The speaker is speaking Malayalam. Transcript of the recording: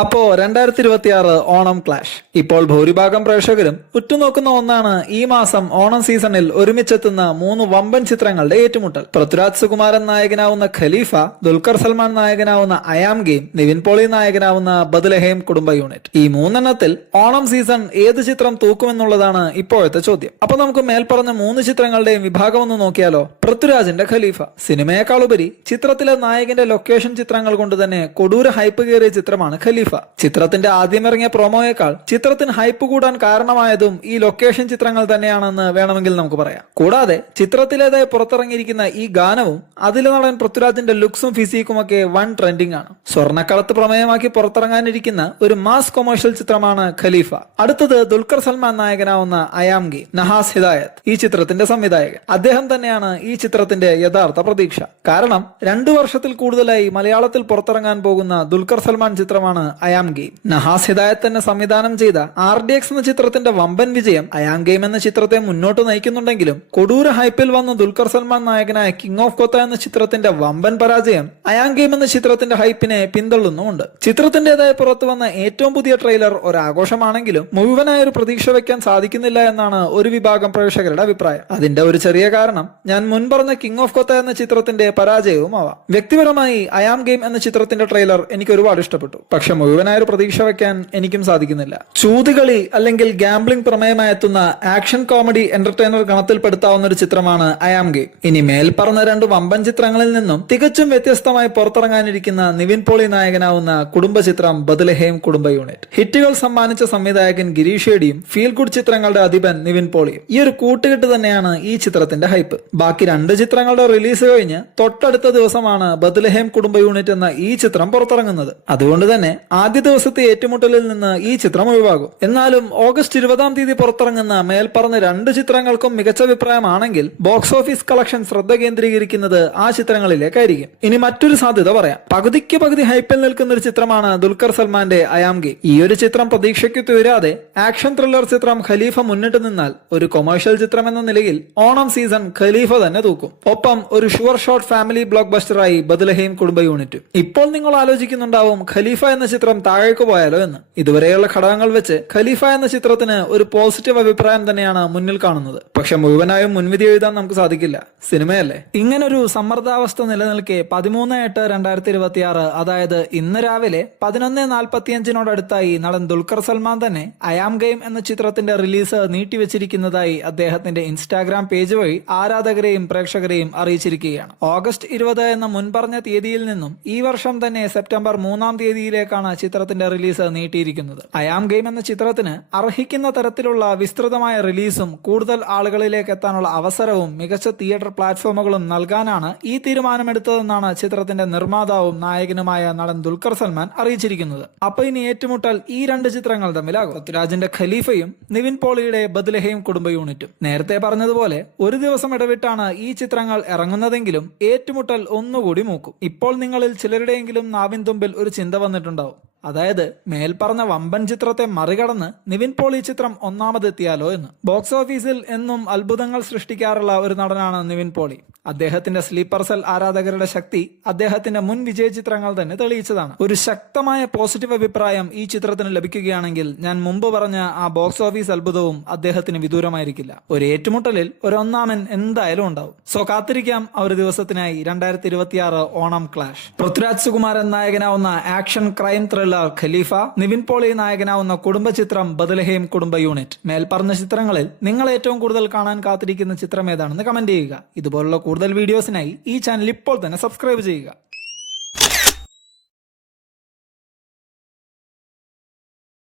അപ്പോ 2026 ഓണം ക്ലാഷ് ഇപ്പോൾ ഭൂരിഭാഗം പ്രേക്ഷകരും ഉറ്റുനോക്കുന്ന ഒന്നാണ് ഈ മാസം ഓണം സീസണിൽ ഒരുമിച്ചെത്തുന്ന 3 വമ്പൻ ചിത്രങ്ങളുടെ ഏറ്റുമുട്ടൽ. പൃഥ്വിരാജ് സുകുമാരൻ നായകനാവുന്ന ഖലീഫ, ദുൽഖർ സൽമാൻ നായകനാവുന്ന അയാം ഗെയിം, നിവിൻ പോളി നായകനാവുന്ന ബദ്ലഹേം കുടുംബ യൂണിറ്റ്. ഈ 3 ഓണം സീസൺ ഏത് ചിത്രം തൂക്കുമെന്നുള്ളതാണ് ഇപ്പോഴത്തെ ചോദ്യം. അപ്പൊ നമുക്ക് മേൽപ്പറഞ്ഞ 3 ചിത്രങ്ങളുടെയും വിഭാഗം ഒന്ന് നോക്കിയാലോ. പൃഥ്വിരാജിന്റെ ഖലീഫ സിനിമയെക്കാളുപരി ചിത്രത്തിലെ നായകന്റെ ലൊക്കേഷൻ ചിത്രങ്ങൾ കൊണ്ട് തന്നെ കൊടൂര ഹൈപ്പ് കയറിയ ചിത്രമാണ് ഖലീഫ. ചിത്രത്തിന്റെ ആദ്യമിറങ്ങിയ പ്രൊമോയേക്കാൾ ചിത്രത്തിന് ഹൈപ്പ് കൂടാൻ കാരണമായതും ഈ ലൊക്കേഷൻ ചിത്രങ്ങൾ തന്നെയാണെന്ന് വേണമെങ്കിൽ നമുക്ക് പറയാം. കൂടാതെ ചിത്രത്തിലേതായി പുറത്തിറങ്ങിയിരിക്കുന്ന ഈ ഗാനവും അതിലെ നടൻ പൃഥ്വിരാജിന്റെ ലുക്സും ഫിസിക്കും ഒക്കെ വൺ ട്രെൻഡിംഗ് ആണ്. സ്വർണ്ണക്കളത്ത് പ്രമേയമാക്കി പുറത്തിറങ്ങാനിരിക്കുന്ന ഒരു മാസ് കൊമേഴ്ഷ്യൽ ചിത്രമാണ് ഖലീഫ. അടുത്തത് ദുൽഖർ സൽമാൻ നായകനാവുന്ന അയാം ഗെയിം. നഹാസ് ഹിദായത്ത് ഈ ചിത്രത്തിന്റെ സംവിധായകൻ. അദ്ദേഹം തന്നെയാണ് ഈ ചിത്രത്തിന്റെ യഥാർത്ഥ പ്രതീക്ഷ. കാരണം 2 വർഷത്തിൽ കൂടുതലായി മലയാളത്തിൽ പുറത്തിറങ്ങാൻ പോകുന്ന ദുൽഖർ സൽമാൻ ചിത്രമാണ് അയാം ഗെയിം. നഹാസ് ഹിദായത്ത് തന്നെ സംവിധാനം ചെയ്ത RDX എന്ന ചിത്രത്തിന്റെ വമ്പൻ വിജയം അയാം ഗെയിം എന്ന ചിത്രത്തെ മുന്നോട്ട് നയിക്കുന്നുണ്ടെങ്കിലും കൊടൂര ഹൈപ്പിൽ വന്ന ദുൽഖർ സൽമാൻ നായകനായ കിങ് ഓഫ് കൊത്ത എന്ന ചിത്രത്തിന്റെ വമ്പൻ പരാജയം അയാം ഗെയിം എന്ന ചിത്രത്തിന്റെ ഹൈപ്പിനെ പിന്തള്ളുന്നുമുണ്ട്. ചിത്രത്തിന്റേതായി പുറത്തു വന്ന ഏറ്റവും പുതിയ ട്രെയിലർ ഒരാഘോഷമാണെങ്കിലും മുഴുവനായ ഒരു പ്രതീക്ഷ വെക്കാൻ സാധിക്കുന്നില്ല എന്നാണ് ഒരു വിഭാഗം പ്രേക്ഷകരുടെ അഭിപ്രായം. അതിന്റെ ഒരു ചെറിയ കാരണം ഞാൻ മുൻപറഞ്ഞ കിങ് ഓഫ് കൊത്ത എന്ന ചിത്രത്തിന്റെ പരാജയവും ആവാം. വ്യക്തിപരമായി അയാം ഗെയിം എന്ന ചിത്രത്തിന്റെ ട്രെയിലർ എനിക്ക് ഒരുപാട് ഇഷ്ടപ്പെട്ടു. പക്ഷെ മുഴുവനായ ഒരു പ്രതീക്ഷ വെക്കാൻ എനിക്കും സാധിക്കുന്നില്ല. ചൂതുകളി അല്ലെങ്കിൽ ഗാംബ്ലിംഗ് പ്രമേയമായെത്തുന്ന ആക്ഷൻ കോമഡി എന്റർടൈനർ ഗണത്തിൽപ്പെടുത്താവുന്ന ഒരു ചിത്രമാണ് അയാം ഗെയിം. ഇനി മേൽപ്പറഞ്ഞ 2 വമ്പൻ ചിത്രങ്ങളിൽ നിന്നും തികച്ചും വ്യത്യസ്തമായി പുറത്തിറങ്ങാനിരിക്കുന്ന നിവിൻ പോളി നായകനാവുന്ന കുടുംബ ചിത്രം ബദ്ലഹേം കുടുംബ യൂണിറ്റ്. ഹിറ്റുകൾ സമ്മാനിച്ച സംവിധായകൻ ഗിരീഷ് ഷേഡിയും ഫീൽ ഗുഡ് ചിത്രങ്ങളുടെ അധിപൻ നിവിൻ പോളിയും. ഈ ഒരു കൂട്ടുകെട്ട് തന്നെയാണ് ഈ ചിത്രത്തിന്റെ ഹൈപ്പ്. ബാക്കി 2 ചിത്രങ്ങളുടെ റിലീസ് കഴിഞ്ഞ് തൊട്ടടുത്ത ദിവസമാണ് ബദ്ലഹേം കുടുംബ യൂണിറ്റ് എന്ന ഈ ചിത്രം പുറത്തിറങ്ങുന്നത്. അതുകൊണ്ട് തന്നെ ആദ്യ ദിവസത്തെ ഏറ്റുമുട്ടലിൽ നിന്ന് ഈ ചിത്രം ഒഴിവാകും. എന്നാലും ഓഗസ്റ്റ് 20 പുറത്തിറങ്ങുന്ന മേൽപ്പറഞ്ഞ 2 ചിത്രങ്ങൾക്കും മികച്ച അഭിപ്രായമാണെങ്കിൽ ബോക്സ് ഓഫീസ് കളക്ഷൻ ശ്രദ്ധ കേന്ദ്രീകരിക്കുന്നത് ആ ചിത്രങ്ങളിലേക്കായിരിക്കും. ഇനി മറ്റൊരു സാധ്യത പറയാം. പകുതിക്ക് പകുതി ഹൈപ്പിൽ നിൽക്കുന്ന ഒരു ചിത്രമാണ് ദുൽഖർ സൽമാന്റെ അയാം ഗെയിം. ഈ ഒരു ചിത്രം പ്രതീക്ഷയ്ക്ക് തുയരാതെ ആക്ഷൻ ത്രില്ലർ ചിത്രം ഖലീഫ മുന്നിട്ട് നിന്നാൽ ഒരു കൊമേഴ്ഷ്യൽ ചിത്രം എന്ന നിലയിൽ ഓണം സീസൺ ഖലീഫ തന്നെ തൂക്കും. ഒപ്പം ഒരു ഷുവർ ഷോട്ട് ഫാമിലി ബ്ലോക്ക് ബസ്റ്ററായി ബദ്ലഹേം കുടുംബ യൂണിറ്റും. ഇപ്പോൾ നിങ്ങൾ ആലോചിക്കുന്നുണ്ടാവും ഖലീഫ എന്ന ചിത്രം താഴേക്ക് പോയാലോ എന്ന്. ഇതുവരെയുള്ള ഘടകങ്ങൾ വെച്ച് ഖലീഫ എന്ന ചിത്രത്തിന് ഒരു പോസിറ്റീവ് അഭിപ്രായം തന്നെയാണ് മുന്നിൽ കാണുന്നത്. പക്ഷെ മുഴുവനായും മുൻവിധി എഴുതാൻ നമുക്ക് സാധിക്കില്ല, സിനിമയല്ലേ. ഇങ്ങനൊരു സമ്മർദ്ദാവസ്ഥ നിലനിൽക്കെ 13/8/2026 അതായത് ഇന്ന് രാവിലെ 11:45 നടൻ ദുൽഖർ സൽമാൻ തന്നെ അയാം ഗെയിം എന്ന ചിത്രത്തിന്റെ റിലീസ് നീട്ടിവെച്ചിരിക്കുന്നതായി അദ്ദേഹത്തിന്റെ ഇൻസ്റ്റാഗ്രാം പേജ് വഴി ആരാധകരെയും പ്രേക്ഷകരെയും അറിയിച്ചിരിക്കുകയാണ്. ഓഗസ്റ്റ് 20 എന്ന മുൻപറഞ്ഞ തീയതിയിൽ നിന്നും ഈ വർഷം തന്നെ സെപ്റ്റംബർ 3 ചിത്രത്തിന്റെ റിലീസ് നീട്ടിയിരിക്കുന്നത്. അയാം ഗെയിം എന്ന ചിത്രത്തിന് അർഹിക്കുന്ന തരത്തിലുള്ള വിസ്തൃതമായ റിലീസും കൂടുതൽ ആളുകളിലേക്ക് എത്താനുള്ള അവസരവും മികച്ച തിയേറ്റർ പ്ലാറ്റ്ഫോമുകളും നൽകാനാണ് ഈ തീരുമാനമെടുത്തതെന്നാണ് ചിത്രത്തിന്റെ നിർമ്മാതാവും നായകനുമായ നടൻ ദുൽഖർ സൽമാൻ അറിയിച്ചിരിക്കുന്നത്. അപ്പൊ ഇനി ഏറ്റുമുട്ടൽ ഈ 2 ചിത്രങ്ങൾ തമ്മിലാകും. പൃഥ്വിരാജിന്റെ ഖലീഫയും നിവിൻ പോളിയുടെ ബദ്ലഹേം കുടുംബ യൂണിറ്റും. നേരത്തെ പറഞ്ഞതുപോലെ ഒരു ദിവസം ഇടവിട്ടാണ് ഈ ചിത്രങ്ങൾ ഇറങ്ങുന്നതെങ്കിലും ഏറ്റുമുട്ടൽ ഒന്നുകൂടി മൂക്കും. ഇപ്പോൾ നിങ്ങളിൽ ചിലരുടെയെങ്കിലും നാവിൻ തുമ്പിൽ ഒരു ചിന്ത വന്നിട്ടുണ്ടാവും. അതായത് മേൽപ്പറഞ്ഞ വമ്പൻ ചിത്രത്തെ മറികടന്ന് നിവിൻ പോളി ചിത്രം ഒന്നാമതെത്തിയാലോ എന്ന്. ബോക്സ് ഓഫീസിൽ എന്നും അത്ഭുതങ്ങൾ സൃഷ്ടിക്കാറുള്ള ഒരു നടനാണ് നിവിൻ പോളി. അദ്ദേഹത്തിന്റെ സ്ലീപ്പർ സെൽ ആരാധകരുടെ ശക്തി അദ്ദേഹത്തിന്റെ മുൻ വിജയ ചിത്രങ്ങൾ തന്നെ തെളിയിച്ചതാണ്. ഒരു ശക്തമായ പോസിറ്റീവ് അഭിപ്രായം ഈ ചിത്രത്തിന് ലഭിക്കുകയാണെങ്കിൽ ഞാൻ മുമ്പ് പറഞ്ഞ ആ ബോക്സ് ഓഫീസ് അത്ഭുതവും അദ്ദേഹത്തിന് വിദൂരമായിരിക്കില്ല. ഒരു ഏറ്റുമുട്ടലിൽ ഒരു ഒന്നാമൻ എന്തായാലും ഉണ്ടാവും. സോ കാത്തിരിക്കാം ആ ഒരു ദിവസത്തിനായി 2026 ഓണം ക്ലാഷ്. പൃഥ്വിരാജ് സുകുമാരൻ നായകനാവുന്ന action crime thriller Khalifa, Nivin Pauly നായകനാവുന്ന കുടുംബ ചിത്രം ബദ്ലഹേം കുടുംബ യൂണിറ്റ്. മേൽപ്പറഞ്ഞ ചിത്രങ്ങളിൽ നിങ്ങൾ ഏറ്റവും കൂടുതൽ കാണാൻ കാത്തിരിക്കുന്ന ചിത്രം ഏതാണെന്ന് കമന്റ് ചെയ്യുക. ഇതുപോലുള്ള കൂടുതൽ വീഡിയോസിനായി ഈ ചാനൽ ഇപ്പോൾ തന്നെ സബ്സ്ക്രൈബ് ചെയ്യുക.